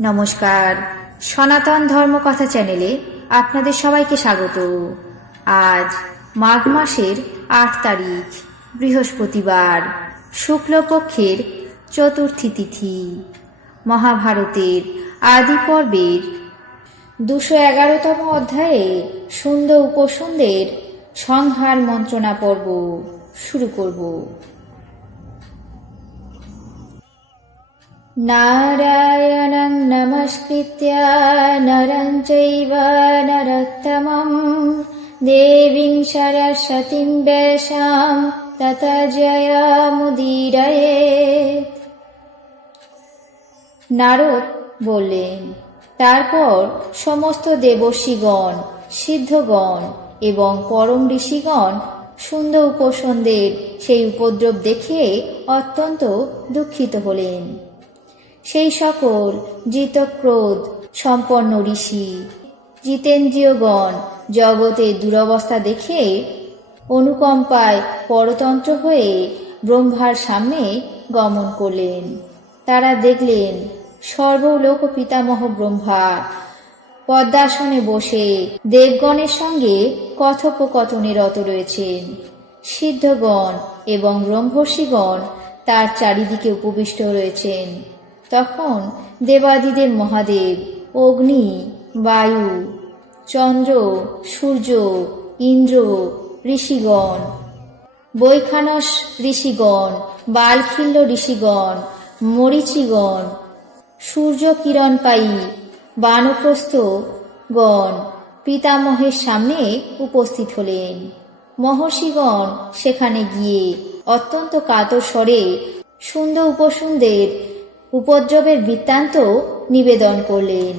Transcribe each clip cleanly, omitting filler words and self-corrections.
নমস্কার, সনাতন ধর্মকথা চ্যানেলে আপনাদের সবাইকে স্বাগত। আজ মাঘ মাসের ৮ তারিখ, বৃহস্পতিবার, শুক্লপক্ষের চতুর্থী তিথি। মহাভারতের আদি পর্বের ২১১তম অধ্যায়ে সুন্দ উপসুন্দের সংহার মন্ত্রণা পর্ব শুরু করব। নারায়ণং নমস্কৃত্য নরং চৈব নরোত্তমং দেবীং সরস্বতীং ব্যাসাং ততো জয়মুদীরয়েৎ। নারদ বললেন, তারপর সমস্ত দেবর্ষিগণ, সিদ্ধগণ এবং পরম ঋষিগণ সুন্দ উপসন্দের সেই উপদ্রব দেখে অত্যন্ত দুঃখিত হলেন। সেই সকল জিতক্রোধ সম্পন্ন ঋষি জিতেন্দ্রিয়গণ জগতের দুরবস্থা দেখে অনুকম্পায় পরতন্ত্র হয়ে ব্রহ্মার সামনে গমন করলেন। তারা দেখলেন সর্বলোক পিতামহ ব্রহ্মা পদ্মাসনে বসে দেবগণের সঙ্গে কথোপকথনে রত রয়েছেন। সিদ্ধগণ এবং ব্রহ্মর্ষিগণ তার চারিদিকে উপবিষ্ট রয়েছেন। তখন দেবাদিদের মহাদেব, অগ্নি, বায়ু, চন্দ্র, সূর্য, ইন্দ্র, ঋষিগণ, বৈখানস ঋষিগণ, বালখিল্য ঋষিগণ, মরীচিগণ, সূর্য কিরণপায়ী বানপ্রস্থগণ পিতামহের সামনে উপস্থিত হলেন। মহর্ষিগণ সেখানে গিয়ে অত্যন্ত কাতর স্বরে সুন্দ উপসুন্দের উপদ্রবের বৃত্তান্ত নিবেদন করলেন।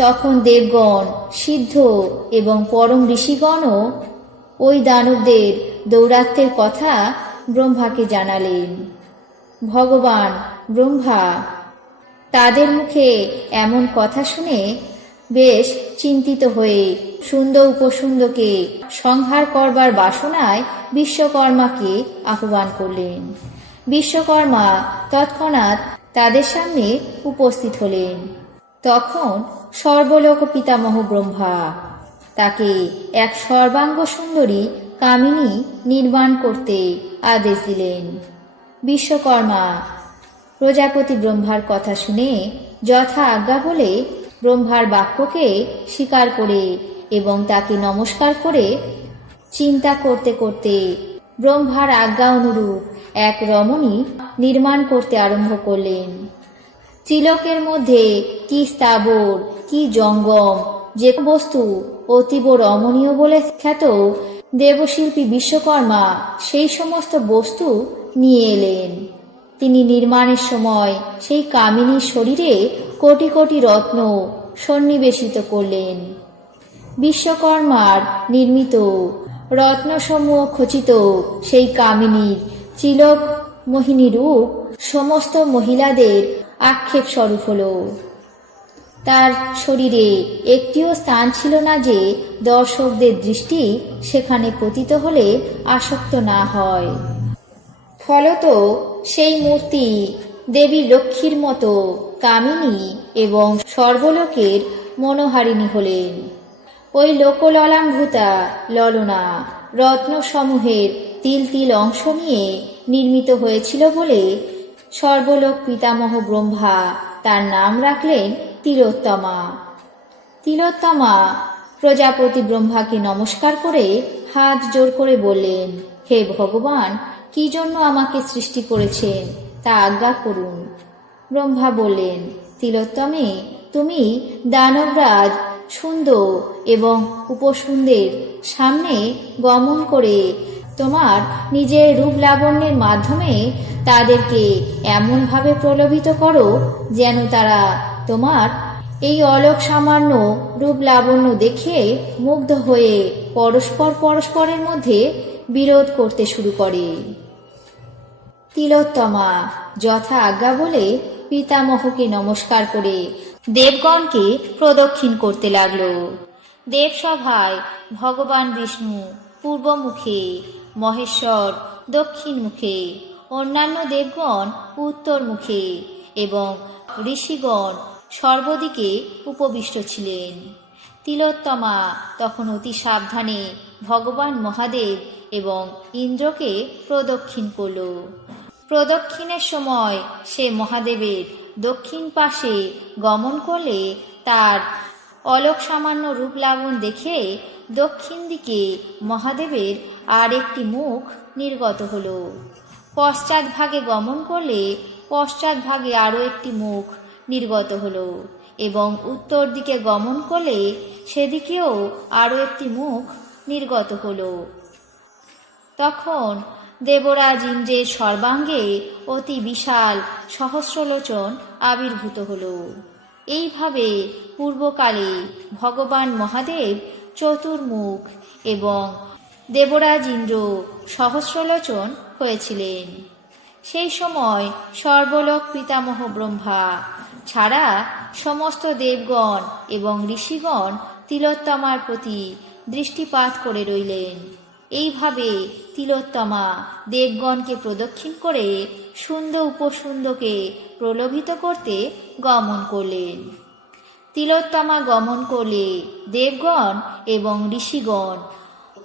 তখন দেবগণ, সিদ্ধ এবং পরম ঋষিগণও ওই দানবদের দৌরাত্ম্যের কথা ব্রহ্মাকে জানালেন। ভগবান ব্রহ্মা তাদের মুখে এমন কথা শুনে বেশ চিন্তিত হয়ে সুন্দ উপসুন্দকে সংহার করবার বাসনায় বিশ্বকর্মাকে আহ্বান করলেন। বিশ্বকর্মা তৎক্ষণাৎ তাদের সামনে উপস্থিত হলেন। তখন সর্বলোক পিতামহ ব্রহ্মা তাকে এক সর্বাঙ্গ সুন্দরী কামিনী নির্মাণ করতে আদেশ দিলেন। বিশ্বকর্মা প্রজাপতি ব্রহ্মার কথা শুনে যথা আজ্ঞা বলে ব্রহ্মার বাক্যকে স্বীকার করে এবং তাকে নমস্কার করে চিন্তা করতে করতে ব্রহ্মার আজ্ঞা অনুরূপ এক রমণী নির্মাণ করতে আরম্ভ করলেন। ত্রিলোকের মধ্যে কি স্থাবর, কি জঙ্গম, যে বস্তু অতীব রমণীয় বলে খ্যাত দেবশিল্পী বিশ্বকর্মা সেই সমস্ত বস্তু নিয়ে এলেন। তিনি নির্মাণের সময় সেই কামিনীর শরীরে কোটি কোটি রত্ন সন্নিবেশিত করলেন। বিশ্বকর্মার নির্মিত রত্নসমূহ খচিত সেই কামিনীর চিলক মোহিনী রূপ সমস্ত মহিলাদের আক্ষেপ স্বরূপ হল। তার শরীরে একটিও স্থান ছিল না যে দর্শকদের দৃষ্টি সেখানে পতিত হলে আসক্ত না হয়। ফলত সেই মূর্তি দেবী লক্ষ্মীর মতো কামিনী এবং সর্বলোকের মনোহারিণী হলেন। ওই লোকললাঙ্ঘুতা ললনা রত্নসমূহের তিল তিল অংশ নিয়ে নির্মিত হয়েছিল বলে সর্বলোক পিতামহ ব্রহ্মা তার নাম রাখলেন তিলোত্তমা। তিলোত্তমা প্রজাপতি ব্রহ্মাকে নমস্কার করে হাত জোর করে বললেন, হে ভগবান, কি জন্য আমাকে সৃষ্টি করেছেন তা আজ্ঞা করুন। ব্রহ্মা বললেন, তিলোত্তমে, তুমি দানবরাজ সুন্দ এবং উপসুন্দের সামনে গমন করে তোমার নিজের রূপ লাবণ্যের মাধ্যমে তাদেরকে এমনভাবে প্রলোভিত করো যেন তারা তোমার এই অলক সামান্য রূপ লাবণ্য দেখে মুগ্ধ হয়ে পরস্পরের মধ্যে বিরোধ করতে শুরু করে। তিলোত্তমা যথা আজ্ঞা বলে পিতামহকে নমস্কার করে দেবগণকে প্রদক্ষিণ করতে লাগল। দেবসভায় ভগবান বিষ্ণু পূর্ব মুখে, মহেশ্বর দক্ষিণ মুখে, অন্যান্য দেবগণ উত্তর মুখে এবং ঋষিগণ সর্বদিকে উপবিষ্ট ছিলেন। তিলোত্তমা তখন অতি সাবধানে ভগবান মহাদেব এবং ইন্দ্রকে প্রদক্ষিণ করল। প্রদক্ষিণের সময় সে মহাদেবের দক্ষিণ পাশে গমন করলে তার অলোক সামান্য রূপ লাবণ দেখে দক্ষিণ দিকে মহাদেবের আর একটি মুখ নির্গত হল। পশ্চাৎ ভাগে গমন করলে পশ্চাৎ ভাগে আরও একটি মুখ নির্গত হল এবং উত্তর দিকে গমন করলে সেদিকেও আরও একটি মুখ নির্গত হল। তখন দেবরাজ ইন্দ্রের সর্বাঙ্গে অতি বিশাল সহস্রলোচন আবির্ভূত হল। এইভাবে পূর্বকালে ভগবান মহাদেব চতুর্মুখ এবং দেবরাজ ইন্দ্র সহস্রলোচন হয়েছিলেন। সেই সময় সর্বলোক পিতামহ ব্রহ্মা ছাড়া সমস্ত দেবগণ এবং ঋষিগণ তিলোত্তমার প্রতি দৃষ্টিপাত করে রইলেন। এইভাবে তিলোত্তমা দেবগণকে প্রদক্ষিণ করে সুন্দর উপসুন্দকে প্রলোভিত করতে গমন করলেন। তিলোত্তমা গমন করলে দেবগণ এবং ঋষিগণ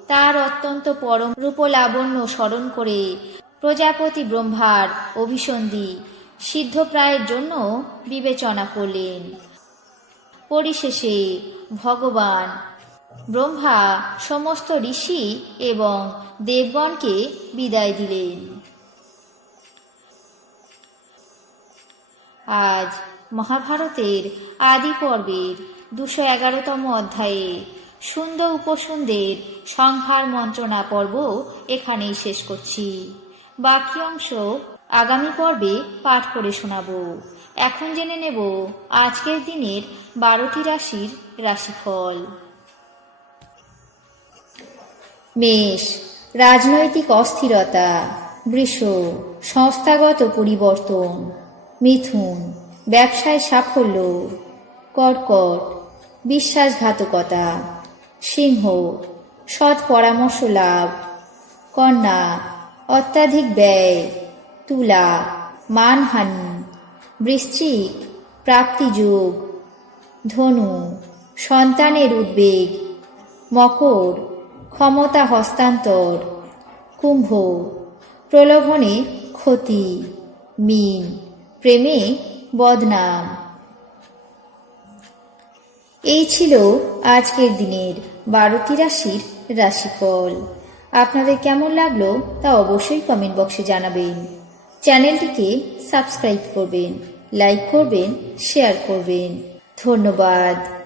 তার অত্যন্ত পরম রূপলাবণ্য স্মরণ করে প্রজাপতি ব্রহ্মার অভিসন্ধি সিদ্ধপ্রায়ের জন্য বিবেচনা করলেন। পরিশেষে ভগবান ব্রহ্মা সমস্ত ঋষি এবং দেবগণকে বিদায় দিলেন। আজ মহাভারতের আদি পর্বের 211তম অধ্যায়ে সুন্দর উপসুন্দের সংহার মন্ত্রণা পর্ব এখানেই শেষ করছি। বাকি অংশ আগামী পর্বে পাঠ করে শোনাব। এখন জেনে নেব আজকের দিনের 12টি রাশির রাশিফল। মেষ, রাজনৈতিক অস্থিরতা। বৃষ, সংস্থাগত পরিবর্তন। মিথুন, ব্যবসায় সাফল্য। কর্কট, বিশ্বাসঘাতকতা। সিংহ, সৎ পরামর্শ লাভ। কন্যা, অত্যাধিক ব্যয়। তুলা, মানহানি। বৃশ্চিক, প্রাপ্তিযোগ। ধনু, সন্তানের উদ্বেগ। মকর, ক্ষমতা হস্তান্তর। কুম্ভ, প্রলোভনে ক্ষতি। মীন, প্রেমে বদনাম। এই ছিল আজকের দিনের 12টি রাশির রাশিফল। আপনাদের কেমন লাগলো তা অবশ্যই কমেন্ট বক্সে জানাবেন। চ্যানেলটিকে সাবস্ক্রাইব করবেন, লাইক করবেন, শেয়ার করবেন। ধন্যবাদ।